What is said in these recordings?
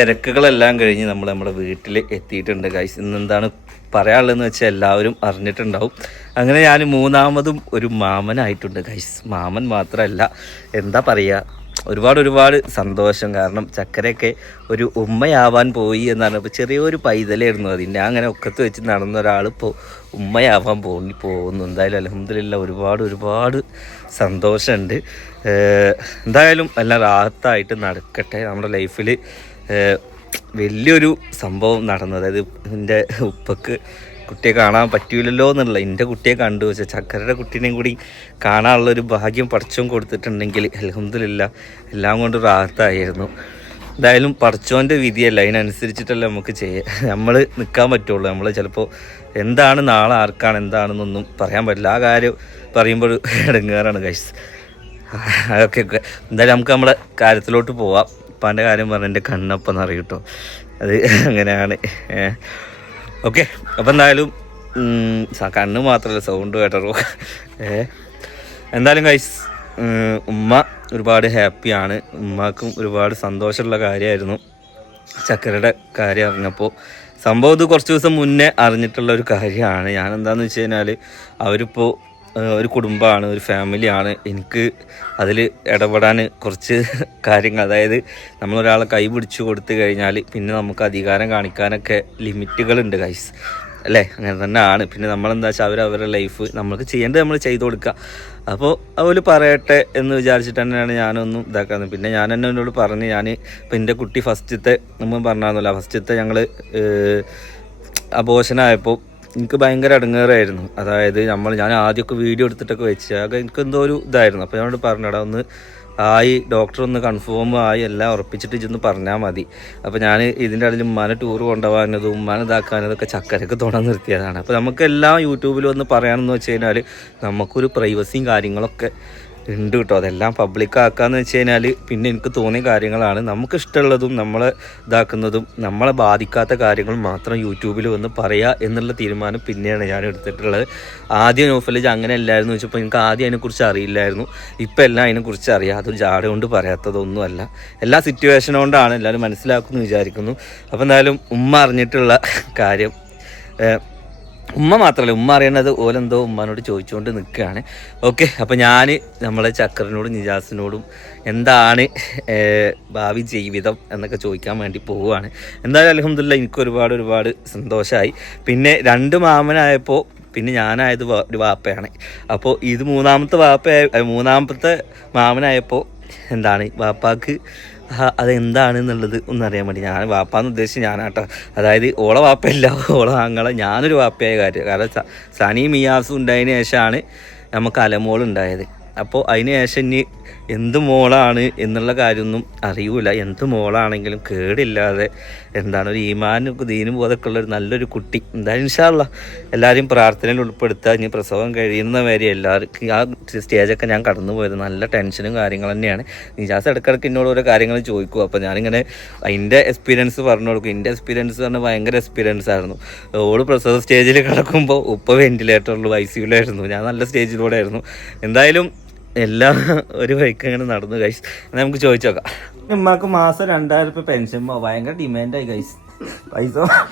തിരക്കുകളെല്ലാം കഴിഞ്ഞ് നമ്മൾ നമ്മുടെ വീട്ടിൽ എത്തിയിട്ടുണ്ട് ഗൈസ്. ഇന്നെന്താണ് പറയാനുള്ളതെന്ന് വെച്ചാൽ എല്ലാവരും അറിഞ്ഞിട്ടുണ്ടാവും. അങ്ങനെ ഞാൻ മൂന്നാമതും ഒരു മാമനായിട്ടുണ്ട് ഗൈസ്. മാമൻ മാത്രമല്ല, എന്താ പറയുക, ഒരുപാട് സന്തോഷം. കാരണം ചക്കരയൊക്കെ ഒരു ഉമ്മയാവാൻ പോയി എന്നാണ്. ഇപ്പോൾ ചെറിയൊരു പൈതലായിരുന്നു അതിൻ്റെ. അങ്ങനെ ഒക്കത്ത് വെച്ച് നടന്ന ഒരാൾ ഇപ്പോൾ ഉമ്മയാവാൻ പോകുന്നു. എന്തായാലും അൽഹംദുലില്ലാ ഒരുപാട് സന്തോഷമുണ്ട്. എന്തായാലും എല്ലാം റാഹത്തായിട്ട് നടക്കട്ടെ. നമ്മുടെ ലൈഫിൽ വലിയൊരു സംഭവം നടന്നു. അതായത് എൻ്റെ ഉപ്പക്ക് കുട്ടിയെ കാണാൻ പറ്റൂലല്ലോ എന്നുള്ള, എൻ്റെ കുട്ടിയെ കണ്ടു വെച്ചാൽ ചക്കരയുടെ കുട്ടീനെയും കൂടി കാണാനുള്ളൊരു ഭാഗ്യം പടച്ചോൻ കൊടുത്തിട്ടുണ്ടെങ്കിൽ അൽഹംദുലില്ലാ എല്ലാം കൊണ്ട് റാഹത്തായിരുന്നു. എന്തായാലും പടച്ചോൻ്റെ വിധിയല്ല, അതിനനുസരിച്ചിട്ടല്ല നമുക്ക് ചെയ്യാം. നമ്മൾ നിൽക്കാൻ പറ്റുള്ളൂ. നമ്മൾ ചിലപ്പോൾ എന്താണ് നാളെ ആർക്കാണ് എന്താണെന്നൊന്നും പറയാൻ പറ്റില്ല. ആ കാര്യം പറയുമ്പോൾ ഇടങ്ങേറാണ് ഗൈസ്. അതൊക്കെ എന്തായാലും നമുക്ക് നമ്മുടെ കാര്യത്തിലോട്ട് പോവാം. ഉപ്പാൻ്റെ കാര്യം പറഞ്ഞ് എൻ്റെ കണ്ണപ്പം എന്നറിയും കേട്ടോ. അത് അങ്ങനെയാണ്. ഓക്കെ, അപ്പം എന്തായാലും കണ്ണ് മാത്രമല്ല സൗണ്ട് കേട്ടോ. എന്തായാലും ഗൈസ്, ഉമ്മ ഒരുപാട് ഹാപ്പിയാണ്. ഉമ്മാക്കും ഒരുപാട് സന്തോഷമുള്ള കാര്യമായിരുന്നു ചക്കരയുടെ കാര്യം അറിഞ്ഞപ്പോൾ. സംഭവം ഇത് കുറച്ച് ദിവസം മുന്നേ അറിഞ്ഞിട്ടുള്ള ഒരു കാര്യമാണ്. ഞാൻ എന്താണെന്ന് വെച്ച് കഴിഞ്ഞാൽ അവരിപ്പോൾ ഒരു കുടുംബമാണ്, ഒരു ഫാമിലിയാണ്. എനിക്ക് അതിൽ ഇടപെടാൻ കുറച്ച് കാര്യങ്ങൾ, അതായത് നമ്മളൊരാളെ കൈ പിടിച്ചു കൊടുത്തു കഴിഞ്ഞാൽ പിന്നെ നമുക്ക് അധികാരം കാണിക്കാനൊക്കെ ലിമിറ്റുകളുണ്ട് ഗൈസ്, അല്ലേ? അങ്ങനെ തന്നെ ആണ്. പിന്നെ നമ്മളെന്താ വെച്ചാൽ അവരുടെ ലൈഫ് നമ്മൾക്ക് ചെയ്യേണ്ടത് നമ്മൾ ചെയ്തു കൊടുക്കുക. അപ്പോൾ അവർ പറയട്ടെ എന്ന് വിചാരിച്ചിട്ട് തന്നെയാണ് ഞാനൊന്നും ഇതാക്കുന്നത്. പിന്നെ ഞാൻ തന്നെ എന്നോട് പറഞ്ഞ്, ഞാൻ ഇപ്പം എൻ്റെ കുട്ടി ഫസ്റ്റത്തെ നമ്മൾ പറഞ്ഞാന്നല്ല, ഫസ്റ്റത്തെ ഞങ്ങൾ അബോഷനായപ്പോൾ എനിക്ക് ഭയങ്കര ഇടങ്ങേറായിരുന്നു. അതായത് ഞാൻ ആദ്യമൊക്കെ വീഡിയോ എടുത്തിട്ടൊക്കെ വെച്ച് എനിക്ക് എന്തോ ഒരു ഇതായിരുന്നു. അപ്പോൾ ഞാനോട് പറഞ്ഞടാ ഒന്ന് ആയി, ഡോക്ടർ ഒന്ന് കൺഫേം ആയി എല്ലാം ഉറപ്പിച്ചിട്ട് ഇതൊന്ന് പറഞ്ഞാൽ മതി. അപ്പോൾ ഞാൻ ഇതിൻ്റെ ഇടയിൽ ഉമ്മാനെ ടൂർ കൊണ്ടുപോകാനതും ഉമ്മാനെ ഇതാക്കാനതൊക്കെ ചക്കരക്ക് തുണ നിർത്തിയതാണ്. അപ്പോൾ നമുക്കെല്ലാം യൂട്യൂബിൽ ഒന്ന് പറയാമെന്ന് വെച്ച് കഴിഞ്ഞാൽ നമുക്കൊരു പ്രൈവസിയും കാര്യങ്ങളൊക്കെ ഉണ്ട് കേട്ടോ. അതെല്ലാം പബ്ലിക്കാക്കാന്ന് വെച്ച് കഴിഞ്ഞാൽ പിന്നെ എനിക്ക് തോന്നിയ കാര്യങ്ങളാണ്. നമുക്കിഷ്ടമുള്ളതും നമ്മളെ ഇതാക്കുന്നതും നമ്മളെ ബാധിക്കാത്ത കാര്യങ്ങൾ മാത്രം യൂട്യൂബിൽ വന്ന് പറയുക എന്നുള്ള തീരുമാനം പിന്നെയാണ് ഞാൻ എടുത്തിട്ടുള്ളത്. ആദ്യം നോഫലേജ് അങ്ങനെ അല്ലായിരുന്നു വെച്ചപ്പോൾ എനിക്ക് ആദ്യം അതിനെക്കുറിച്ച് അറിയില്ലായിരുന്നു. ഇപ്പം എല്ലാം അതിനെക്കുറിച്ച് അറിയാം. അത് ജാട കൊണ്ട് പറയാത്തതൊന്നുമല്ല, എല്ലാ സിറ്റുവേഷൻ കൊണ്ടാണ്. എല്ലാവരും മനസ്സിലാക്കുമെന്ന് വിചാരിക്കുന്നു. അപ്പോൾ എന്തായാലും ഉമ്മ അറിഞ്ഞിട്ടുള്ള കാര്യം, ഉമ്മ മാത്രമല്ല, ഉമ്മ അറിയണത് ഓലെന്തോ ഉമ്മാനോട് ചോദിച്ചുകൊണ്ട് നിൽക്കുകയാണ്. ഓക്കെ, അപ്പോൾ ഞാൻ നമ്മളെ ചക്കറിനോടും നിജാസിനോടും എന്താണ് ഭാവി ജീവിതം എന്നൊക്കെ ചോദിക്കാൻ വേണ്ടി പോവുകയാണ്. എന്തായാലും അൽഹംദുലില്ലാ എനിക്ക് ഒരുപാട് സന്തോഷമായി. പിന്നെ 2 മാമനായപ്പോൾ പിന്നെ ഞാനായത് ഒരു വാപ്പയാണ്. അപ്പോൾ ഇത് മൂന്നാമത്തെ മാമനായപ്പോൾ എന്താണ് വാപ്പാക്ക് അതെന്താണെന്നുള്ളത് ഒന്നറിയാൻ വേണ്ടി ഞാൻ വാപ്പാന്ന് ഉദ്ദേശിച്ച് ഞാനാട്ടോ. അതായത് ഓളെ വാപ്പയല്ല, ഓളെ ആങ്ങളെ ഞാനൊരു വാപ്പയായ കാര്യം. കാരണം സനി മിയാസും ഉണ്ടായതിന് ശേഷമാണ് നമുക്ക് അലമോളുണ്ടായത്. അപ്പോൾ അതിന് ശേഷം ഇനി എന്ത് മോളാണ് എന്നുള്ള കാര്യമൊന്നും അറിയൂല. എന്ത് മോളാണെങ്കിലും കേടില്ലാതെ ഒരു ഈമാനും ദീനും ബോധമൊക്കെ ഉള്ളൊരു നല്ലൊരു കുട്ടി എന്തായാലും ഇൻഷാ അല്ലാഹ് എല്ലാവരെയും പ്രാർത്ഥനയിൽ ഉൾപ്പെടുത്തുക. ഇനി പ്രസവം കഴിയുന്ന വരെ എല്ലാവർക്കും ആ സ്റ്റേജൊക്കെ ഞാൻ കടന്നു പോയത് നല്ല ടെൻഷനും കാര്യങ്ങൾ തന്നെയാണ്. നിജാസ് ഇടയ്ക്കിടയ്ക്ക് എന്നോട് ഓരോ കാര്യങ്ങൾ ചോദിക്കും. അപ്പോൾ ഞാനിങ്ങനെ അതിൻ്റെ എക്സ്പീരിയൻസ് പറഞ്ഞു കൊടുക്കും. എൻ്റെ എക്സ്പീരിയൻസ് പറഞ്ഞാൽ ഭയങ്കര എക്സ്പീരിയൻസ് ആയിരുന്നു. ഓള് പ്രസവ സ്റ്റേജിൽ കിടക്കുമ്പോൾ ഉപ്പ വെന്റിലേറ്ററിൽ ICUലായിരുന്നു, ഞാൻ നല്ല സ്റ്റേജിലൂടെ ആയിരുന്നു. എന്തായാലും എല്ലാം ഒരു വഴിക്ക് ഇങ്ങനെ നടന്നു ഗൈസ്. നമുക്ക് ചോദിച്ചു നോക്കാം. ഉമ്മാക്ക് മാസം 2000 രൂപ പെൻഷൻ ഭയങ്കര ഡിമാൻഡായി ഗൈസ്.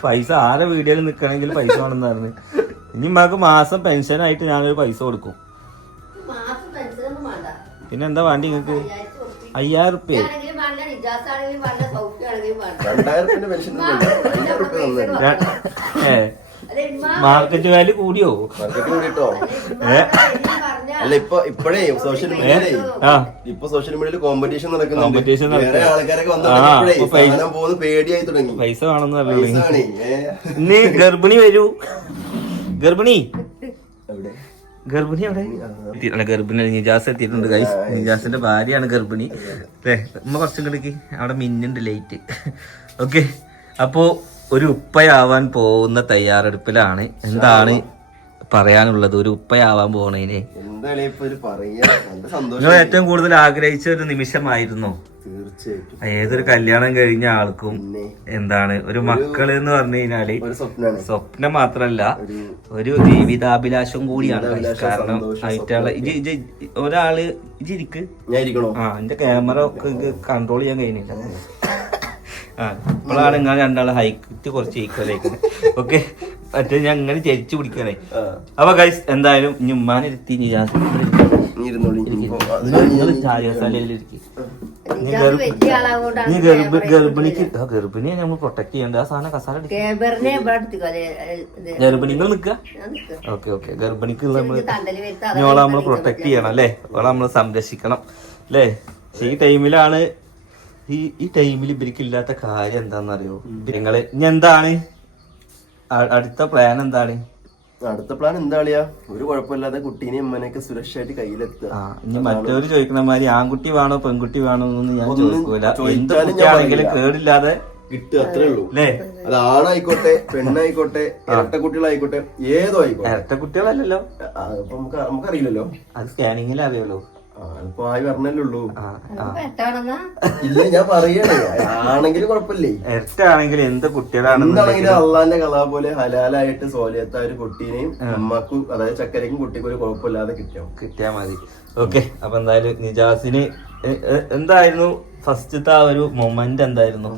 പൈസ ആരെ വീഡിയോയിൽ നിൽക്കണമെങ്കിൽ പൈസ വേണമെന്ന് പറഞ്ഞു. ഇനി ഉമ്മാക്ക് മാസം പെൻഷനായിട്ട് ഞാനൊരു പൈസ കൊടുക്കും. പിന്നെ എന്താ വേണ്ടി നിങ്ങൾക്ക്? 5000 രൂപ. മാർക്കറ്റ് വാല്യൂ കൂടിയോ? അല്ല ഇപ്പോഴേ സോഷ്യൽ മീഡിയയിൽ കോമ്പറ്റീഷൻ നടക്കുന്നുണ്ട്. ആൾക്കാരൊക്കെ വന്നു പേടിയായി തുടങ്ങി. പൈസ വേണമെന്ന് പറഞ്ഞു. ഇന്ന് ഗർഭിണി വരൂ. ഗർഭിണി അവിടെ ഗർഭിണി നിജാസ് എത്തിയിട്ടുണ്ട് ഗൈസ്. നിജാസിന്റെ ഭാര്യയാണ് ഗർഭിണി അല്ലേ? ഉമ്മ കുറച്ചും കിടക്കി അവിടെ മിന്നുണ്ട് ലൈറ്റ്. ഓക്കെ, അപ്പോ ഒരു ഉപ്പയാവാൻ പോകുന്ന തയ്യാറെടുപ്പിലാണ്. എന്താണ് പറയാനുള്ളത് ഒരു ഉപ്പയാവാൻ പോണേനെ? നിങ്ങൾ ഏറ്റവും കൂടുതൽ ആഗ്രഹിച്ച ഒരു നിമിഷമായിരുന്നോ? തീർച്ചയായിട്ടും. ഏതൊരു കല്യാണം കഴിഞ്ഞ ആൾക്കും ഒരു മക്കള് എന്ന് പറഞ്ഞു കഴിഞ്ഞാല് സ്വപ്നം മാത്രല്ല ഒരു ജീവിതാഭിലാഷം കൂടിയാണ്. കാരണം ആയിട്ടുള്ള ഒരാള് ഇരിക്ക്. എന്റെ ക്യാമറ കൺട്രോൾ ചെയ്യാൻ കഴിയുന്നില്ല. ഇപ്പോഴാണ് നിങ്ങൾ രണ്ടാളെ ഹൈറ്റ് കുറച്ച് ഈക്വൽ ആയിക്കുന്നത്. ഓക്കെ, മറ്റേ ഞാൻ അങ്ങനെ ചരിച്ചു പിടിക്കണേ. അപ്പൊ ഗൈസ് എന്തായാലും ഇനി ഉമ്മാനിരുത്തി ഗർഭിണിയെ നമ്മൾ പ്രൊട്ടക്ട് ചെയ്യണ്ട. ആ സാധനം കസാല ഗർഭിണികൾ നിക്ക. ഓക്കെ ഓക്കെ, ഗർഭിണിക്ക് നമ്മള് നമ്മള് പ്രൊട്ടക്ട് ചെയ്യണം അല്ലേ, ഓളെ നമ്മള് സംരക്ഷിക്കണം അല്ലേ. ഈ ടൈമിലാണ് ഈ ടൈമിൽ ഇവർക്ക് ഇല്ലാത്ത കാര്യം എന്താണെന്നറിയോ നിങ്ങള്? ഇനി എന്താണ് അടുത്ത പ്ലാൻ? എന്താണ് അടുത്ത പ്ലാൻ? എന്താ കളിയാ, ഒരു കുഴപ്പമില്ലാതെ കുട്ടീനെയും അമ്മനെയൊക്കെ സുരക്ഷയായിട്ട് കയ്യിലെത്തുക. ഇനി മറ്റവര് ചോദിക്കണ മാതിരി ആൺകുട്ടി വേണോ പെൺകുട്ടി വേണോ എന്നൊന്നും ഞാൻ ചോദിക്കൂല. എന്ത് കുട്ടിയാണെങ്കിലും കേടില്ലാതെ കിട്ടുക, അത്രേ ഉള്ളൂ അല്ലേ. അത് ആണായിക്കോട്ടെ പെണ്ണായിക്കോട്ടെ ഇരട്ട കുട്ടികളായിക്കോട്ടെ ഏതോ ആയിക്കോട്ടെ. ഇരട്ട കുട്ടികളല്ലല്ലോ, നമുക്കറിയില്ലല്ലോ, അത് സ്കാനിങ്ങിൽ അറിയാലോ. അതിപ്പോ ആയി പറഞ്ഞല്ലേ ഉള്ളൂ. ഇല്ല ഞാൻ പറയണേ, ആണെങ്കിലും കുഴപ്പമില്ലേ. ഇരട്ടാണെങ്കിലും എന്ത് കുട്ടികളാണെന്നുണ്ടെങ്കിലും അള്ളാന്റെ കലാ പോലെ ഹലാലായിട്ട് സോലിയത്ത ഒരു കുട്ടീനെയും അമ്മക്കും അതായത് ചക്കരയ്ക്കും കുട്ടിക്കും ഒരു കുഴപ്പമില്ലാതെ കിട്ടിയാ മതി. ഓക്കെ, അപ്പൊ എന്തായാലും നിജാസിന് എന്തായിരുന്നു ഫസ്റ്റത്തെ ആ ഒരു മൊമെന്റ്? എന്തായിരുന്നു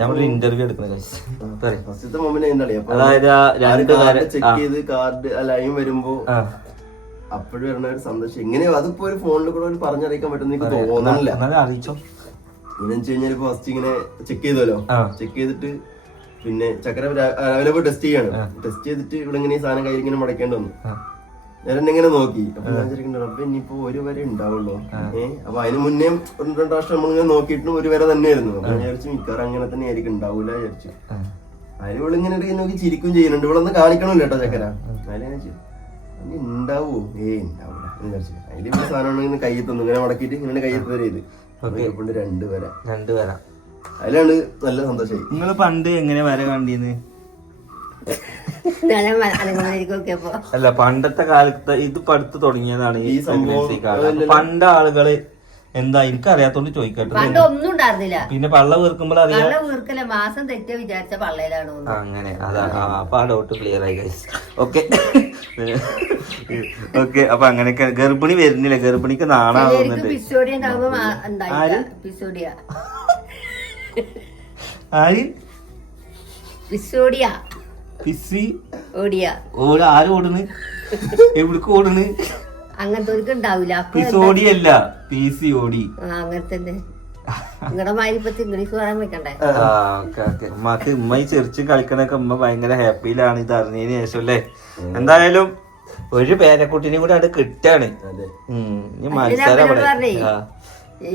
നമ്മളൊരു ഇന്റർവ്യൂ എടുക്കുന്നത്? ഫസ്റ്റത്തെ മൊമെന്റ് എന്താ, അതായത് ചെക്ക് ചെയ്ത് കാർഡ് ലൈൻ വരുമ്പോ അപ്പോഴും വരുന്ന ഒരു സന്തോഷം. എങ്ങനെയോ അതിപ്പോ ഒരു ഫോണിൽ കൂടെ പറഞ്ഞറിയിക്കാൻ പറ്റുന്ന എനിക്ക് തോന്നുന്നില്ല. അറിയിച്ചോ എന്നു വെച്ച് കഴിഞ്ഞാൽ ഇപ്പൊ ഫസ്റ്റ് ഇങ്ങനെ ചെക്ക് ചെയ്തല്ലോ, ചെക്ക് ചെയ്തിട്ട് പിന്നെ ചക്കര രാവിലെ പോയി ടെസ്റ്റ് ചെയ്യാണ്. ടെസ്റ്റ് ചെയ്തിട്ട് ഇവിടെ ഇങ്ങനെ സാധനം കയ്യിൽ ഇങ്ങനെ മുടക്കേണ്ടി വന്നു. ഞാൻ ഇങ്ങനെ നോക്കി. അപ്പൊ ഞാൻ വിചാരിക്കണ്ട അപ്പൊ ഇനിയിപ്പോ ഒരു വരെ ഉണ്ടാവുള്ളൂ. അപ്പൊ അതിന് മുന്നേ 1-2 പ്രാവശ്യം നമ്മളിങ്ങനെ നോക്കിയിട്ടും ഒരു വരെ തന്നെയായിരുന്നു. അപ്പൊ ഞാൻ വിചാരിച്ചു മിക്കവാറും അങ്ങനെ തന്നെ ആയിരിക്കും ഉണ്ടാവൂല വിചാരിച്ചു. അതിൽ ഇവളിങ്ങനെ നോക്കി ചിരിക്കും ചെയ്യുന്നുണ്ട്. ഇവളൊന്ന് കാണിക്കണമല്ലോ കേട്ടോ ചക്കര. അതിനെ ഉണ്ടാവോ? ഉണ്ടാവില്ല എന്ന് വിചാരിച്ചു. അതിൽ ഇവിടെ സാധനം കയ്യിൽ തന്നു, ഇങ്ങനെ മുടക്കിയിട്ട് ഇങ്ങനെ കയ്യിൽ തരും. ഇത് 2 വര അതിലാണ് നല്ല സന്തോഷമായി. നിങ്ങള് പണ്ട് എങ്ങനെ വര കണ്ടിന്ന്? അല്ല, പണ്ടത്തെ കാലത്ത് ഇത് പഠിത്തം തുടങ്ങിയതാണ് ഈ സംഭവം. പണ്ട് ആളുകള് എന്താ എനിക്കറിയാത്തോണ്ട് ചോദിക്കട്ടെ. ഒന്നും ഉണ്ടായിരുന്നില്ല. പിന്നെ പള്ള വീർക്കുമ്പോൾ അറിയാം മാസം തെറ്റ വിചാരിച്ച പള്ളയിലാണ്. അങ്ങനെ അതാണ്. അപ്പൊ ആ ഡൗട്ട് ക്ലിയർ ആയി ഗൈസ്. ഓക്കെ ഓക്കെ, അപ്പൊ അങ്ങനെയൊക്കെ ഗർഭിണി വരുന്നില്ല. ഗർഭിണിക്ക് നാണാവുന്നുണ്ട്. ആര് ഓടുന്നു? എവിടേക്ക് ഓടുന്നു? അങ്ങനത്തെ ഉണ്ടാവില്ല. പിസോഡിയല്ല, PCOD. അങ്ങനെ തന്നെ. നിങ്ങളുടെ മാരിപ്പത്തി ഇംഗ്ലീഷ് പറയാൻ വെക്കണ്ടേ? ഉമ്മക്ക് ഉമ്മ ഈ ചെറിച്ച് കളിക്കണൊക്കെ ഉമ്മ ഭയങ്കര ഹാപ്പിയിലാണ് ഇത് അറിഞ്ഞതിന് ശേഷം അല്ലേ. എന്തായാലും ഒരു പേരക്കുട്ടിനെ കൂടെ അവിടെ കിട്ടാണ്.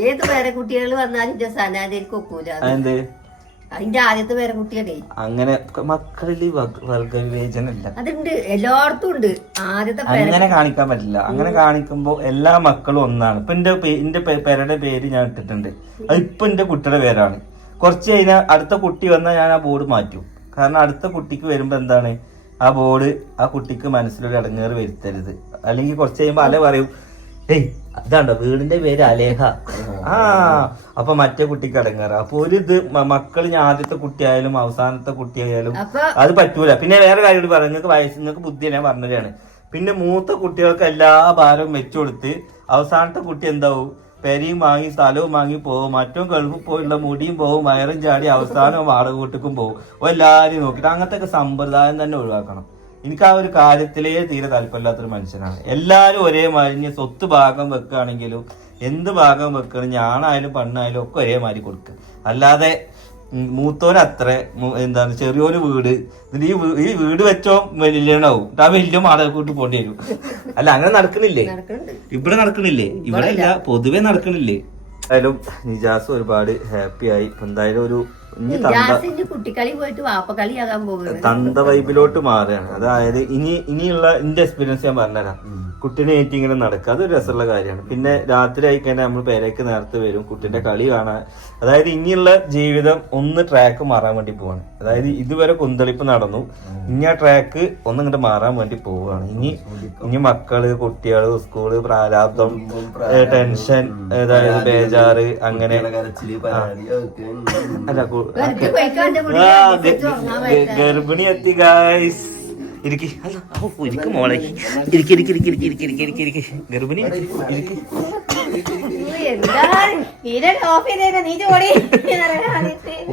ഏത് പേരക്കുട്ടികൾ വന്നാലും സനാദിക്ക് ഒക്കൂല. എന്ത് അതിന്റെ ആദ്യത്തെ പേരക്കുട്ടിയാണേ. അങ്ങനെ മക്കളിൽ വർഗവിവേചനല്ല, അതുണ്ട്, എല്ലായിടത്തും ഉണ്ട്. ആദ്യത്തെ അങ്ങനെ കാണിക്കാൻ പറ്റില്ല. അങ്ങനെ കാണിക്കുമ്പോ എല്ലാ മക്കളും ഒന്നാണ്. ഇപ്പൊ എന്റെ പേരുടെ പേര് ഞാൻ ഇട്ടിട്ടുണ്ട്. അത് ഇപ്പൊ എന്റെ കുട്ടിയുടെ പേരാണ്. കുറച്ച് കഴിഞ്ഞാൽ അടുത്ത കുട്ടി വന്നാൽ ഞാൻ ആ ബോർഡ് മാറ്റും. കാരണം അടുത്ത കുട്ടിക്ക് വരുമ്പോ എന്താണ് ആ ബോർഡ് ആ കുട്ടിക്ക് മനസ്സിലൊരു ഇടങ്ങേറ് വരുത്തരുത്. അല്ലെങ്കിൽ കുറച്ച് കഴിയുമ്പോ അല പറയും, ഏയ് അതാണ്ടോ വീടിന്റെ പേര് അലേഹ. അപ്പൊ മറ്റേ കുട്ടിക്ക് അടങ്ങാറ്. അപ്പൊ ഒരു ഇത് മക്കള് ആദ്യത്തെ കുട്ടിയായാലും അവസാനത്തെ കുട്ടിയായാലും അത് പറ്റൂല. പിന്നെ വേറെ കാര്യം കൂടി പറയാം, നിങ്ങൾക്ക് ബുദ്ധി ഞാൻ പറഞ്ഞതാണ്. പിന്നെ മൂത്ത കുട്ടികൾക്ക് എല്ലാ ഭാരവും വെച്ചുകൊടുത്ത് അവസാനത്തെ കുട്ടി എന്താവും, പെരിയും വാങ്ങി സ്ഥലവും വാങ്ങി പോകും. മറ്റും ഗൾഫിൽ പോയുള്ള മുടിയും പോകും, വയറും ചാടി അവസാനം വാടക വീട്ടിക്കും പോകും. എല്ലാരും നോക്കിയിട്ട് അങ്ങനത്തെ സമ്പ്രദായം തന്നെ ഒഴിവാക്കണം. എനിക്ക് ആ ഒരു കാര്യത്തിലേ തീരെ താല്പര്യമില്ലാത്തൊരു മനുഷ്യനാണ്. എല്ലാവരും ഒരേ മാതിരി സ്വത്ത് ഭാഗം വെക്കുകയാണെങ്കിലും എന്ത് ഭാഗം വെക്കണം, ഞാനായാലും പെണ്ണായാലും ഒക്കെ ഒരേ മാതിരി കൊടുക്കുക. അല്ലാതെ മൂത്തോനത്ര എന്താണ് ചെറിയൊരു വീട്, ഈ വീട് വെച്ചോ വലിയണാവും, ആ വലിയ മാടക കൂട്ട് പോണ്ടി വരും. അല്ല അങ്ങനെ നടക്കണില്ലേ? ഇവിടെ നടക്കണില്ലേ? ഇവിടെ ഇല്ല, പൊതുവെ നടക്കണില്ലേ? എന്തായാലും നിജാസ് ഒരുപാട് ഹാപ്പി ആയി. എന്തായാലും ഒരു കുട്ടിക്കളി പോയിട്ട് വാപ്പക്കളിയാകാൻ പോകുന്നത് തന്ത വൈബിലോട്ട് മാറുകയാണ്. അതായത് ഇനിയുള്ള എന്റെ എക്സ്പീരിയൻസ് ഞാൻ പറഞ്ഞുതരാം. കുട്ടീനെ ഏറ്റി ഇങ്ങനെ നടക്കുക അതൊരു രസമുള്ള കാര്യമാണ്. പിന്നെ രാത്രി ആയിക്കഴിഞ്ഞാൽ നമ്മൾ പേരേക്ക് നേരത്തെ വരും കുട്ടീന്റെ കളി കാണാൻ. അതായത് ഇനിയുള്ള ജീവിതം ഒന്ന് ട്രാക്ക് മാറാൻ വേണ്ടി പോവാണ്. അതായത് ഇതുവരെ കുന്തളിപ്പ് നടന്നു, ഇനി ആ ട്രാക്ക് ഒന്ന് ഇങ്ങോട്ട് മാറാൻ വേണ്ടി പോവുകയാണ്. ഇനി മക്കള്, കുട്ടികള്, സ്കൂള്, പ്രാരാബ്ദം, ടെൻഷൻ, അതായത് ബേജാറ്, അങ്ങനെ അല്ല ഗർഭിണി എത്തി ഗായ്സ്. ഇരിക്ക് മോളെ, ഗർഭിണി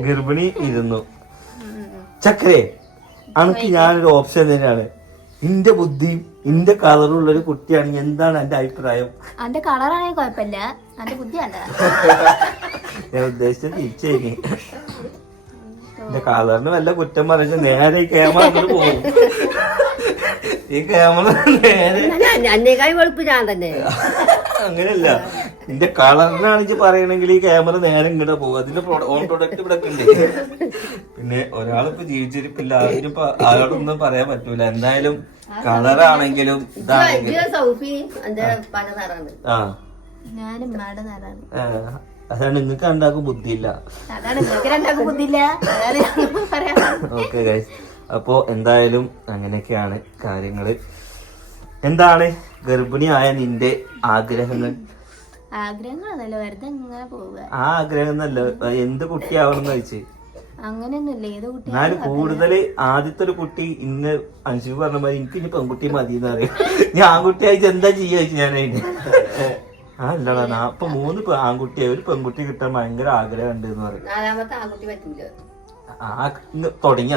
ഗർഭിണി ഇരുന്നു. ചക്കരെ അനക്ക് ഞാനൊരു ഓപ്ഷൻ തന്നെയാണ്. ഇന്റെ ബുദ്ധിയും ഇന്റെ കളറുള്ള ഒരു കുട്ടിയാണെങ്കിൽ എന്താണ് എന്റെ അഭിപ്രായം? അന്റെ കളറാണെങ്കിൽ കുഴപ്പമില്ല, അന്റെ ബുദ്ധി അല്ല. ഞാൻ ഉദ്ദേശിച്ചത് തിരിച്ചേക്ക്. എന്റെ കളറിന് വല്ല കുറ്റം പറഞ്ഞ നേരെ ഈ ക്യാമറ അങ്ങോട്ട് പോകും. ഈ ക്യാമറ നേരെ അന്നേക്കായി വെളുപ്പ് ഞാൻ തന്നെ. അങ്ങനെയല്ല, നിന്റെ കളറിനാണെങ്കിൽ പറയണെങ്കിൽ ഈ ക്യാമറ നേരെ ഇങ്ങോട്ട് പോകും. അതിന്റെ ഓൺ പ്രൊഡക്റ്റ് ഇവിടെ ഉണ്ട്. പിന്നെ ഒരാളിപ്പോ ജീവിച്ചിരിപ്പില്ല, അതിനിപ്പോ ആരോടൊന്നും പറയാൻ പറ്റൂല. എന്തായാലും കളറാണെങ്കിലും ഇതാണെങ്കിലും ഞാൻ ഉമ്മയുടെ നിറാണ്. അതാണ് നിങ്ങൾക്ക് രണ്ടാക്കും ബുദ്ധിയില്ല. അതാണ് നിങ്ങൾക്ക് രണ്ടാക്കും ബുദ്ധിയില്ല. ഓക്കെ ഗൈസ്, അപ്പോ എന്തായാലും അങ്ങനെയൊക്കെയാണ് കാര്യങ്ങള്. എന്താണ് ഗർഭിണിയായ നിന്റെ ആഗ്രഹങ്ങൾ? ആഗ്രഹങ്ങളൊന്നല്ല, വെറുതെ ഇങ്ങനെ പോവുക. ആ ആഗ്രഹം എന്നല്ല, എന്ത് കുട്ടിയാവണം വെച്ച്. അങ്ങനെയൊന്നുമില്ല, ഏത് കുട്ടി. എന്നാലും കൂടുതൽ ആദ്യത്തെ ഒരു കുട്ടി ഇന്ന് അൻഷു പറഞ്ഞ മാതിരി എനിക്ക് ഇനി പെൺകുട്ടി മതി എന്ന് പറയും. ഞാൻ ആൺകുട്ടി അയച്ച് എന്താ ചെയ്യാ ഞാൻ അതിന്. ആ അല്ലടാ, അപ്പൊ 3 ആൺകുട്ടിയെ ഒരു പെൺകുട്ടി കിട്ടാൻ ഭയങ്കര ആഗ്രഹം ഉണ്ട് എന്ന് പറയും. നാലാമത്തെ ആൺകുട്ടി പറ്റൂല. തുടങ്ങിയ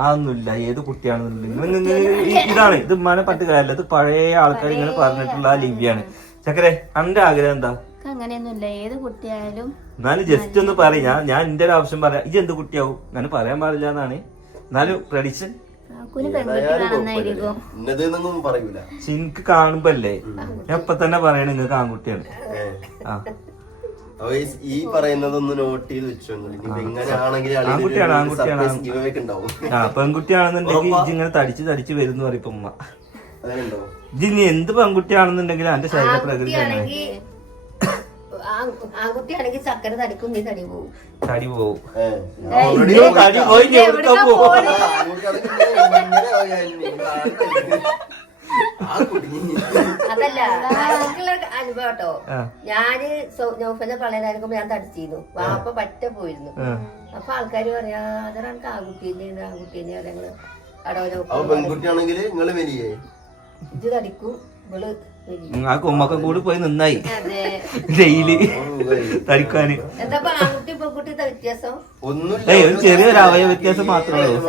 അതൊന്നുമില്ല, ഏത് കുട്ടിയാണെന്നുണ്ടെങ്കിൽ ഇതാണ്. ഇത് ഉമ്മാനെ പറ്റി കാര്യമല്ല, ഇത് പഴയ ആൾക്കാർ ഇങ്ങനെ പറഞ്ഞിട്ടുള്ള ലിപിയാണ്. ചക്കരെ അന്റെ ആഗ്രഹം എന്താ? അങ്ങനെയൊന്നുമില്ല, ഏത് കുട്ടിയായാലും. എന്നാലും ജസ്റ്റ് ഒന്ന് പറയാ, ഞാൻ എന്റെ ഒരു ആവശ്യം പറയാം. ഇത് എന്ത് കുട്ടിയാവും ഞാൻ പറയാൻ പാടില്ല എന്നാണ്. എന്നാലും പ്രഡിക്ഷൻ എനിക്ക് കാണുമ്പോ അല്ലേ ഞാൻ ഇപ്പൊ തന്നെ പറയണ നിങ്ങൾക്ക് ആൺകുട്ടിയാണ്. ഈ പറയുന്നതൊന്ന് നോട്ട് ചെയ്ത് വെച്ചോ. ആൺകുട്ടിയാണ്, ആൺകുട്ടിയാണ്. ആ പെൺകുട്ടിയാണെന്നുണ്ടെങ്കിൽ ഇങ്ങനെ തടിച്ച് വരുന്നു പറയും ഇപ്പൊ ഉമ്മ. ഇനി എന്ത് പെൺകുട്ടിയാണെന്നുണ്ടെങ്കിലും എന്റെ ശരീരപ്രകൃതിയാണ്. ആൺകുട്ടിയാണെങ്കിൽ ചക്കര തടിക്കും, നീ തടി പോവും. തടി പോവും. അതല്ല അനുഭവം കേട്ടോ. ഞാന് നൗഫലിനെ പള്ളേരായിരിക്കുമ്പോ ഞാൻ തടിച്ചിരുന്നു. വാപ്പ പറ്റ പോയിരുന്നു. അപ്പൊ ആൾക്കാര് പറയാ അതാണ് ആൺകുട്ടി തന്നെയാണ്, ആൺകുട്ടി തന്നെയാണ്. ഞങ്ങള് പെൺകുട്ടിയാണെങ്കിൽ നിങ്ങള് വലിയേ ഇത് തടിക്കും, ഇവള് ആ കൊമ്മൊക്കെ കൂടി പോയി നിന്നായി ഡെയിലി തടിക്കാന്. എന്താ ആൺകുട്ടി പെൺകുട്ടി വ്യത്യാസം? ഒന്നുമില്ല, ഒരു ചെറിയൊരു അവയ വ്യത്യാസം മാത്രമേ ഉള്ളൂ.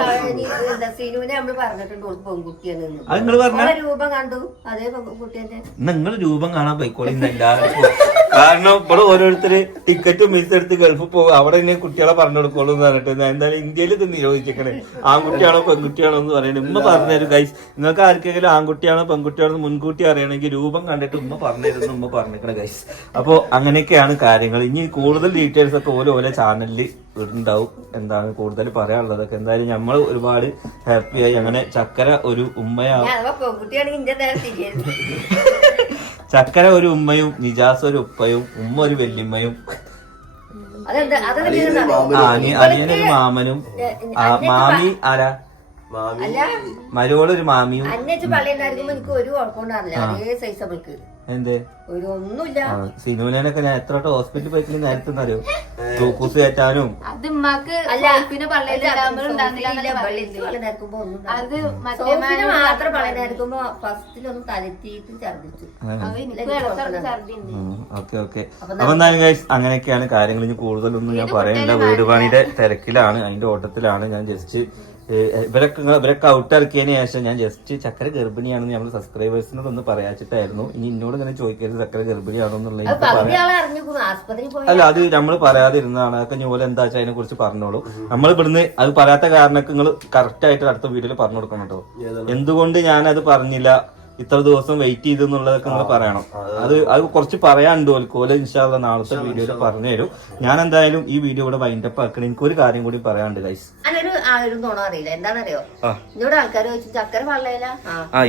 സീനുവിനെ നമ്മള് പറഞ്ഞിട്ടുണ്ട് പെൺകുട്ടിയാണ്. അത് നിങ്ങൾ പറഞ്ഞ രൂപം കണ്ടു, അതേ പെൺകുട്ടിന്റെ. നിങ്ങൾ രൂപം കാണാൻ പോയിക്കോളി എല്ലാവർക്കും. കാരണം ഇവിടെ ഓരോരുത്തര് ടിക്കറ്റും മിസ് എടുത്ത് ഗൾഫിൽ പോകും, അവിടെ ഇങ്ങനെ കുട്ടികളെ പറഞ്ഞു കൊടുക്കോളൂ എന്ന് പറഞ്ഞിട്ട് ഞാൻ എന്തായാലും ഇന്ത്യയിൽ ഇത് നിരോധിച്ചേക്കണേ. ആൺകുട്ടിയാണോ പെൺകുട്ടിയാണോ എന്ന് പറയണേ. ഉമ്മ പറഞ്ഞുതരും ഗൈസ്, നിങ്ങൾക്ക് ആർക്കെങ്കിലും ആൺകുട്ടിയാണോ പെൺകുട്ടിയാണോ എന്ന് മുൻകൂട്ടി അറിയണമെങ്കിൽ രൂപം കണ്ടിട്ട് ഉമ്മ പറഞ്ഞിരുന്നു, ഉമ്മ പറഞ്ഞിരിക്കണ ഗൈസ്. അപ്പൊ അങ്ങനെയൊക്കെയാണ് കാര്യങ്ങൾ. ഇനി കൂടുതൽ ഡീറ്റെയിൽസ് ഒക്കെ ഓരോ ചാനലിൽ ഉണ്ടാവും. എന്താണ് കൂടുതൽ പറയാനുള്ളതൊക്കെ. എന്തായാലും നമ്മൾ ഒരുപാട് ഹാപ്പിയായി. അങ്ങനെ ചക്കര ഒരു ഉമ്മയാണ്, ചക്കര ഒരു ഉമ്മയും നിജാസ് ഒരു ഉപ്പയും ഉമ്മ ഒരു വല്യമ്മയും അനിയനൊരു മാമനും മാമി ആരാ മരോളൊരു മാമിയും. എനിക്ക് ഒരു കുഴപ്പമുണ്ടാവില്ല, അതേ സൈസ് അവൾക്ക്. എന്തേ ഒന്നുമില്ല. സിനുവിനൊക്കെ ഞാൻ എത്ര ഹോസ്പിറ്റലിൽ പോയിട്ട് നേരത്തെ അറിയോ ഗ്ലൂക്കോസ് കയറ്റാനും. Okay okay. അപ്പൊ എന്തായാലും ഗൈസ് അങ്ങനെയൊക്കെയാണ് കാര്യങ്ങൾ. ഇനി കൂടുതലൊന്നും ഞാൻ പറയണ്ട, വീട് പണിയുടെ തിരക്കിലാണ്, അതിന്റെ ഓട്ടത്തിലാണ്. ഞാൻ ജസ്റ്റ് ഇവരൊക്കെ ഔട്ട് ഇറക്കിയതിന് ശേഷം ഞാൻ ജസ്റ്റ് ചക്കര ഗർഭിണിയാണെന്ന് നമ്മൾ സബ്സ്ക്രൈബേഴ്സിനോട് ഒന്ന് പറയാച്ചിട്ടായിരുന്നു. ഇനി എന്നോട് ഇങ്ങനെ ചോദിക്കരുത് ചക്കര ഗർഭിണിയാണോ എന്നുള്ളത്. അല്ല, അത് നമ്മൾ പറയാതിരുന്നതാണ്. അതൊക്കെ ഞോല എന്താ വെച്ചാൽ അതിനെ കുറിച്ച് പറഞ്ഞോളൂ. നമ്മൾ ഇവിടുന്ന് അത് പറയാത്ത കാരണമൊക്കെ നിങ്ങൾ കറക്റ്റ് ആയിട്ട് അടുത്ത വീഡിയോയിൽ പറഞ്ഞു കൊടുക്കണം കേട്ടോ. എന്തുകൊണ്ട് ഞാൻ അത് പറഞ്ഞില്ല, ഇത്ര ദിവസം വെയിറ്റ് ചെയ്തു എന്നുള്ളതൊക്കെ നിങ്ങൾ പറയണം. അത് കുറച്ച് പറയാനുണ്ട് ഓൽക്കോലെ. ഇൻഷാല്ല നാളത്തെ വീഡിയോയിൽ പറഞ്ഞു തരും. ഞാൻ എന്തായാലും ഈ വീഡിയോ ഇവിടെ വൈൻഡപ്പ് ആക്കണം. എനിക്കൊരു കാര്യം കൂടി പറയാനുണ്ട് ഗൈസ്.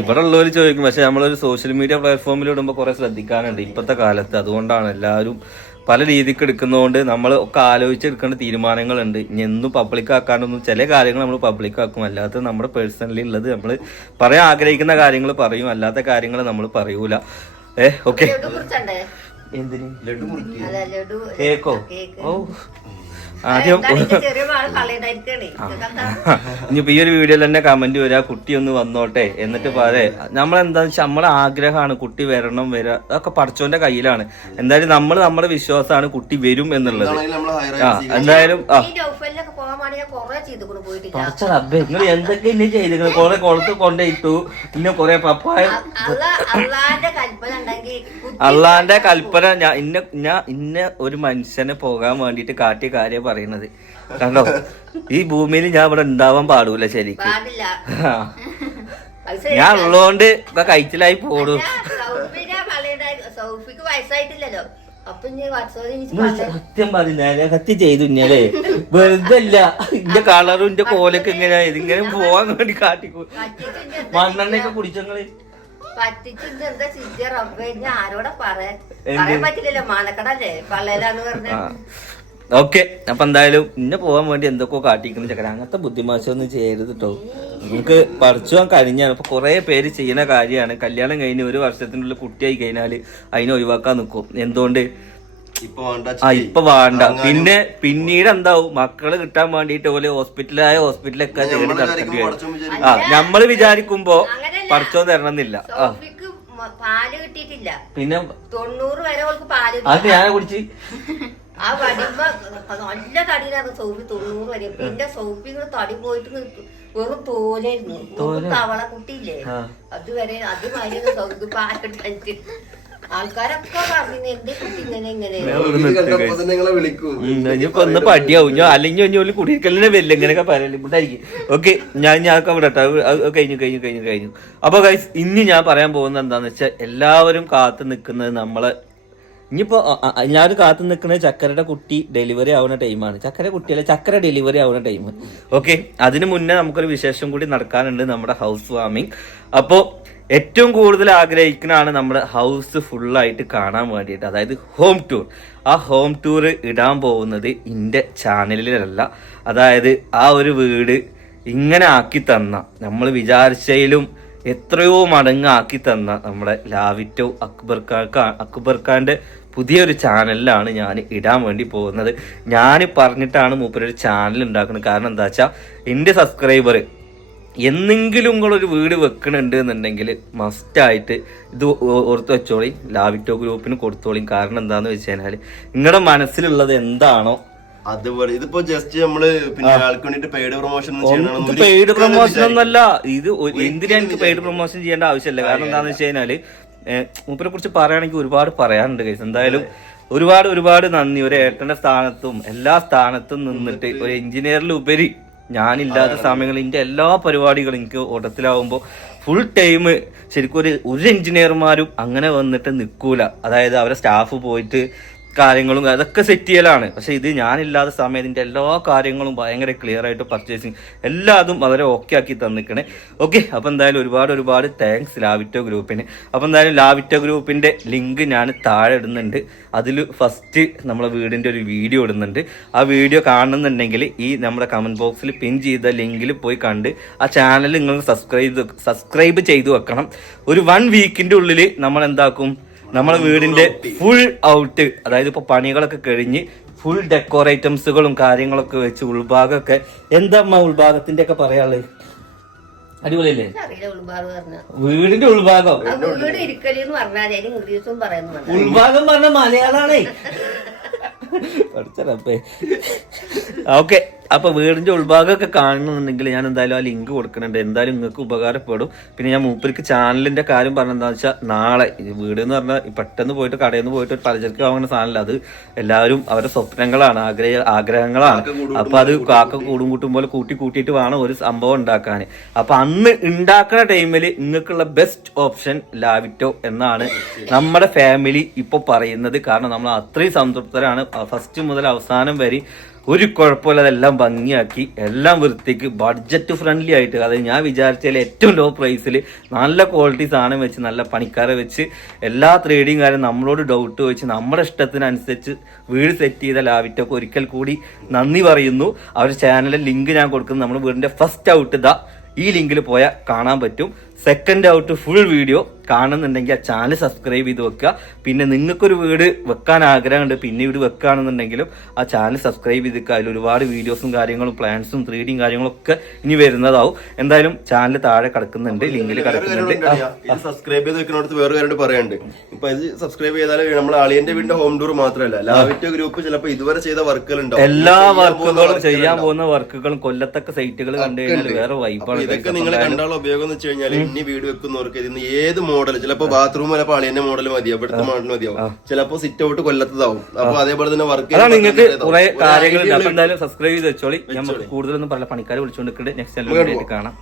ഇവിടെ ഉള്ളവര് ചോദിക്കും, പക്ഷെ നമ്മളൊരു സോഷ്യൽ മീഡിയ പ്ലാറ്റ്ഫോമിൽ ഇടുമ്പോൾ കുറെ ശ്രദ്ധിക്കാനുണ്ട് ഇപ്പത്തെ കാലത്ത്. അതുകൊണ്ടാണ് എല്ലാവരും പല രീതിക്ക് എടുക്കുന്നതുകൊണ്ട് നമ്മൾ ഒക്കെ ആലോചിച്ചെടുക്കേണ്ട തീരുമാനങ്ങളുണ്ട്. ഇനി എന്നും പബ്ലിക് ആക്കാനൊന്നും ചില കാര്യങ്ങൾ നമ്മൾ പബ്ലിക് ആക്കും. അല്ലാത്ത നമ്മുടെ പേഴ്സണലി ഉള്ളത് നമ്മൾ പറയാൻ ആഗ്രഹിക്കുന്ന കാര്യങ്ങൾ പറയും, അല്ലാത്ത കാര്യങ്ങൾ നമ്മൾ പറയൂല. ഓക്കെ. എന്തിന് കേക്കോ? ഓ ആദ്യം ചെറിയ ആള് കളയുണ്ടായിരിക്കണേ ഇനിയിപ്പോ ഈ ഒരു വീഡിയോയിൽ തന്നെ കമന്റ് വരാ കുട്ടി ഒന്ന് വന്നോട്ടെ എന്നിട്ട് പറയേ നമ്മളെന്താന്ന് വെച്ചാൽ നമ്മളെ ആഗ്രഹമാണ് കുട്ടി വരണം വരിക അതൊക്കെ പഠിച്ചോന്റെ കയ്യിലാണ്. എന്തായാലും നമ്മുടെ വിശ്വാസമാണ് കുട്ടി വരും എന്നുള്ളത്. എന്തായാലും നിങ്ങൾ എന്തൊക്കെ ഇന്നെ ചെയ്തിരിക്കുന്നത്? കൊറേ കുളത്ത് കൊണ്ടിട്ടു, പിന്നെ കൊറേ പപ്പായ. അള്ളാന്റെ കൽപ്പന ഇന്ന ഒരു മനുഷ്യനെ പോകാൻ വേണ്ടിട്ട് കാട്ടിയ കാര്യം പറയുന്നത് കണ്ടോ. ഈ ഭൂമിയിൽ ഞാൻ ഇവിടെ ഉണ്ടാവാൻ പാടൂല ശരിക്കും. ഞാൻ ഉള്ളതുകൊണ്ട് ഇപ്പൊ കഴിച്ചിലായി പോടും. വയസ്സായിട്ടില്ലല്ലോ. സത്യം പറഞ്ഞ കത്തി ചെയ്തു ഇന്നലെ വെറുതെ അല്ല. ഇന്റെ കളറും ഇന്റെ കോലൊക്കെ ഇങ്ങനെ ഇതിങ്ങനെ പോവാൻ വേണ്ടി കാട്ടിക്കോ. മണ്ണെണ്ണയൊക്കെ കുടിച്ചങ്ങള് ആരോടെ പറയാൻ പറ്റില്ലല്ലോ. മാനക്കടല്ലേ പള്ളേലാന്ന് പറഞ്ഞ. ഓക്കെ, അപ്പൊ എന്തായാലും ഇന്നെ പോകാൻ വേണ്ടി എന്തൊക്കെയോ കാട്ടിക്കുന്ന ചക്കര. അങ്ങനത്തെ ബുദ്ധിമാശമൊന്നും ചെയ്യരുത് കേട്ടോ. നമുക്ക് പഠിച്ചുവാൻ കഴിഞ്ഞാണ്. ഇപ്പൊ കുറെ പേര് ചെയ്യുന്ന കാര്യമാണ്. കല്യാണം കഴിഞ്ഞ് 1 വർഷത്തിനുള്ളിൽ കുട്ടിയായി കഴിഞ്ഞാല് അതിനെ ഒഴിവാക്കാൻ നിൽക്കും. എന്തുകൊണ്ട്? ഇപ്പൊ വേണ്ട. പിന്നെ പിന്നീട് എന്താവും? മക്കള് കിട്ടാൻ വേണ്ടിട്ട് പോലെ ഹോസ്പിറ്റലൊക്കെ തേടി നടക്കേണ്ടി വരും. നമ്മള് വിചാരിക്കുമ്പോ പഠിച്ചോ തരണമെന്നില്ല. പാല് കിട്ടിയിട്ടില്ല. പിന്നെ 90 വരെ പാല് അത് ഞാൻ കുടിച്ച് ആ വടിമ്പ നല്ല തടിയിലാണ് സോഫി 90 വരെ. പിന്നെ സോഫികൾ തടി പോയിട്ട് വെറും തോലായിരുന്നു. തവള കുട്ടിയില്ലേ അതുവരെ അതുമായിരുന്നു സൗഫി പാലിട്ട്. ആൾക്കാരൊക്കെ പറഞ്ഞു എന്റെ കുട്ടി ഇങ്ങനെ ഇനിയിപ്പോ ഒന്ന് പടിയാവും. ഞാൻ അല്ലെങ്കിൽ കുടിക്കലിനെ വരില്ല ഇങ്ങനെയൊക്കെ പറയലുണ്ടായിരിക്കും. ഓക്കെ, ഞാനൊക്കെ വിടട്ടെ. കഴിഞ്ഞു. അപ്പൊ ഗൈസ്, ഇനി ഞാൻ പറയാൻ പോകുന്നത് എന്താന്ന് വെച്ചാൽ എല്ലാവരും കാത്തു നിൽക്കുന്നത് നമ്മളെ. ഇനിയിപ്പോ എല്ലാവരും കാത്തു നിൽക്കുന്നത് ചക്കരയുടെ കുട്ടി ഡെലിവറി ആവുന്ന ടൈമാണ്. ചക്കര ഡെലിവറി ആവുന്ന ടൈം. ഓക്കെ, അതിനു മുന്നേ നമുക്കൊരു വിശേഷം കൂടി നടക്കാനുണ്ട്, നമ്മുടെ ഹൗസ് വാമിങ്. അപ്പോ ഏറ്റവും കൂടുതൽ ആഗ്രഹിക്കുന്നതാണ് നമ്മുടെ ഹൗസ് ഫുള്ളായിട്ട് കാണാൻ വേണ്ടിയിട്ട്, അതായത് ഹോം ടൂർ. ആ ഹോം ടൂർ ഇടാൻ പോകുന്നത് എൻ്റെ ചാനലിലല്ല. അതായത് ആ ഒരു വീട് ഇങ്ങനെ ആക്കി തന്ന, നമ്മൾ വിചാരിച്ചതിലും എത്രയോ മടങ്ങ് ആക്കി തന്ന നമ്മുടെ ലാവിറ്റോ അക്ബർഖാന്റെ പുതിയൊരു ചാനലിലാണ് ഞാൻ ഇടാൻ വേണ്ടി പോകുന്നത്. ഞാൻ പറഞ്ഞിട്ടാണ് മൂപ്പരൊരു ചാനൽ ഉണ്ടാക്കുന്നത്. കാരണം എന്താ വെച്ചാൽ എൻ്റെ സബ്സ്ക്രൈബർ എന്നെങ്കിലും നിങ്ങളൊരു വീട് വെക്കണുണ്ട് എന്നുണ്ടെങ്കിൽ മസ്റ്റായിട്ട് ഇത് ഓർത്ത് വെച്ചോളി, ലാവിറ്റോ ഗ്രൂപ്പിന് കൊടുത്തോളിയും. കാരണം എന്താന്ന് വെച്ച് കഴിഞ്ഞാൽ നിങ്ങളുടെ മനസ്സിലുള്ളത് എന്താണോ അതുപോലെ ഇതിപ്പോ ജസ്റ്റ് നമ്മള് പിന്നെ ആൾക്ക് വേണ്ടിട്ട് പെയ്ഡ് പ്രൊമോഷൻ ഒന്നല്ല. ഇത് എന്തിനാ എനിക്ക് പെയ്ഡ് പ്രൊമോഷൻ ചെയ്യേണ്ട ആവശ്യമില്ല. കാരണം എന്താന്ന് വെച്ച് കഴിഞ്ഞാല് മൂപ്പരെ കുറിച്ച് പറയുകയാണെങ്കിൽ ഒരുപാട് പറയാനുണ്ട് കേസ്. എന്തായാലും ഒരുപാട് നന്ദി. ഒരു ഏട്ടന്റെ സ്ഥാനത്തും എല്ലാ സ്ഥാനത്തും നിന്നിട്ട് ഒരു എഞ്ചിനീയറിലുപരി ഞാനില്ലാത്ത സമയങ്ങളിൽ എൻ്റെ എല്ലാ പരിപാടികളും എനിക്ക് ഓട്ടത്തിലാവുമ്പോൾ ഫുൾ ടൈം ശരിക്കും ഒരു എഞ്ചിനീയർമാരും അങ്ങനെ വന്നിട്ട് നിൽക്കൂല. അതായത് അവരെ സ്റ്റാഫ് പോയിട്ട് കാര്യങ്ങളും അതൊക്കെ സെറ്റ് ചെയ്യലാണ്. പക്ഷെ ഇത് ഞാനില്ലാത്ത സമയത്ത് ഇതിൻ്റെ എല്ലാ കാര്യങ്ങളും ഭയങ്കര ക്ലിയർ ആയിട്ട് പർച്ചേസിങ് എല്ലാതും വളരെ ഓക്കെ ആക്കി തന്നിക്കണേ. ഓക്കെ, അപ്പോൾ എന്തായാലും ഒരുപാട് താങ്ക്സ് ലാവിറ്റോ ഗ്രൂപ്പിന്. അപ്പോൾ എന്തായാലും ലാവിറ്റോ ഗ്രൂപ്പിൻ്റെ ലിങ്ക് ഞാൻ താഴെ ഇടുന്നുണ്ട്. അതിൽ ഫസ്റ്റ് നമ്മളെ വീടിൻ്റെ ഒരു വീഡിയോ ഇടുന്നുണ്ട്. ആ വീഡിയോ കാണുന്നുണ്ടെങ്കിൽ ഈ നമ്മുടെ കമൻറ്റ് ബോക്സിൽ പിൻ ചെയ്ത ലിങ്കിൽ പോയി കണ്ട് ആ ചാനൽ നിങ്ങൾ സബ്സ്ക്രൈബ് ചെയ്തു വെക്കണം. ഒരു 1 വീക്കിൻ്റെ ഉള്ളിൽ നമ്മൾ എന്താക്കും, നമ്മളെ വീടിന്റെ ഫുൾ ഔട്ട്, അതായത് ഇപ്പൊ പണികളൊക്കെ കഴിഞ്ഞ് ഫുൾ ഡെക്കോർ ഐറ്റംസുകളും കാര്യങ്ങളൊക്കെ വെച്ച് ഉൾഭാഗമൊക്കെ എന്താ ഉൾഭാഗത്തിന്റെ ഒക്കെ പറയാനുള്ളത്? അടിപൊളിയല്ലേ വീടിന്റെ ഉൾഭാഗം? ഉൾഭാഗം പറഞ്ഞ മലയാളാണേ. ഓക്കെ, അപ്പൊ വീടിന്റെ ഉൾഭാഗമൊക്കെ കാണണമെന്നുണ്ടെങ്കിൽ ഞാൻ എന്തായാലും ആ ലിങ്ക് കൊടുക്കുന്നുണ്ട്. എന്തായാലും നിങ്ങൾക്ക് ഉപകാരപ്പെടും. പിന്നെ ഞാൻ മൂപ്പർക്ക് ചാനലിന്റെ കാര്യം പറഞ്ഞെന്താന്ന് വെച്ചാൽ നാളെ വീട് എന്ന് പറഞ്ഞാൽ പെട്ടെന്ന് പോയിട്ട് കടയിൽ നിന്ന് പോയിട്ട് ഒരു പലചരക്ക് വാങ്ങുന്ന സാധനമല്ല. അത് എല്ലാവരും അവരുടെ സ്വപ്നങ്ങളാണ്, ആഗ്രഹങ്ങളാണ്. അപ്പൊ അത് കാക്ക കൂടും പോലെ കൂട്ടിയിട്ട് വേണം ഒരു സംഭവം ഉണ്ടാക്കാൻ. അപ്പൊ അന്ന് ഉണ്ടാക്കുന്ന ടൈമിൽ നിങ്ങൾക്കുള്ള ബെസ്റ്റ് ഓപ്ഷൻ ലാവിറ്റോ എന്നാണ് നമ്മുടെ ഫാമിലി ഇപ്പൊ പറയുന്നത്. കാരണം നമ്മൾ അത്രയും സംതൃപ്തരാണ്. ഫസ്റ്റ് മുതൽ അവസാനം വരെ ഒരു കുഴപ്പമില്ല, അതെല്ലാം ഭംഗിയാക്കി എല്ലാം വൃത്തിക്ക് ബഡ്ജറ്റ് ഫ്രണ്ട്ലി ആയിട്ട്, അതായത് ഞാൻ വിചാരിച്ചതിൽ ഏറ്റവും ലോ പ്രൈസിൽ നല്ല ക്വാളിറ്റി സാധനം വെച്ച് നല്ല പണിക്കാരെ വെച്ച് എല്ലാ 3D കാര്യം നമ്മളോട് ഡൗട്ട് വെച്ച് നമ്മുടെ ഇഷ്ടത്തിനനുസരിച്ച് വീട് സെറ്റ് ചെയ്ത ലാവിറ്റൊക്കെ ഒരിക്കൽ കൂടി നന്ദി പറയുന്നു. അവരുടെ ചാനലിൽ ലിങ്ക് ഞാൻ കൊടുക്കുന്നു. നമ്മുടെ വീടിന്റെ ഫസ്റ്റ് ഔട്ട് ഈ ലിങ്കിൽ പോയാൽ കാണാൻ പറ്റും. സെക്കൻഡ് ഔട്ട് ഫുൾ വീഡിയോ കാണുന്നുണ്ടെങ്കിൽ ആ ചാനൽ സബ്സ്ക്രൈബ് ചെയ്ത് വെക്കുക. പിന്നെ നിങ്ങൾക്കൊരു വീട് വെക്കാൻ ആഗ്രഹമുണ്ട്, പിന്നെ വീട് വെക്കുകയാണെന്നുണ്ടെങ്കിലും ആ ചാനൽ സബ്സ്ക്രൈബ് ചെയ്ത് വെക്കുക. അതിൽ ഒരുപാട് വീഡിയോസും കാര്യങ്ങളും പ്ലാൻസും 3D കാര്യങ്ങളും ഒക്കെ ഇനി വരുന്നതാവും. എന്തായാലും ചാനൽ താഴെ കിടക്കുന്നുണ്ട്, ലിങ്കിൽ കിടക്കുന്നുണ്ട്. സബ്സ്ക്രൈബ് ചെയ്ത് വെക്കുന്നിടത്ത് വേറെ കാര്യം പറയാനുണ്ട്. ഇപ്പൊ ഇത് സബ്സ്ക്രൈബ് ചെയ്താൽ നമ്മുടെ അളിയന്റെ വീടിന്റെ ഹോം ടൂർ മാത്രമല്ല, ലാവിറ്റോ ഗ്രൂപ്പ് ചിലപ്പോൾ ഇതുവരെ ചെയ്ത വർക്കുകൾ ഉണ്ടാവും. എല്ലാ വർക്കുകളും ചെയ്യാൻ പോകുന്ന വർക്കുകളും കൊല്ലത്തൊക്കെ സൈറ്റുകൾ കണ്ടു കഴിഞ്ഞാൽ വേറെ വൈബാണ്. ഇതൊക്കെ നിങ്ങൾ കണ്ടാലുള്ള ഉപയോഗം എന്ന് വെച്ച് കഴിഞ്ഞാൽ ഇനി വീട് വെക്കുന്നവർക്ക് ഇതിന് ഏത് മോഡൽ, ചിലപ്പോ ബാത്റൂം ചിലപ്പോൾ അളിയന്റെ മോഡൽ മതിയാവും, ഇവിടുത്തെ മോഡൽ മതിയാവും, ചിലപ്പോ സിറ്റ് ഔട്ട് കൊല്ലത്തതാവും. അപ്പൊ അതേപോലെ തന്നെ വർക്ക് അതാണ് നിങ്ങൾക്ക് കുറെ കാര്യങ്ങളുണ്ട്. അപ്പൊ എന്തായാലും സബ്സ്ക്രൈബ് ചെയ്ത് വെച്ചോളി. നമുക്ക് കൂടുതലൊന്നും പറയില്ല, പണിക്കാരെ വിളിച്ചുകൊണ്ടിരിക്കുന്നുണ്ട്. നെക്സ്റ്റ് കാണാം.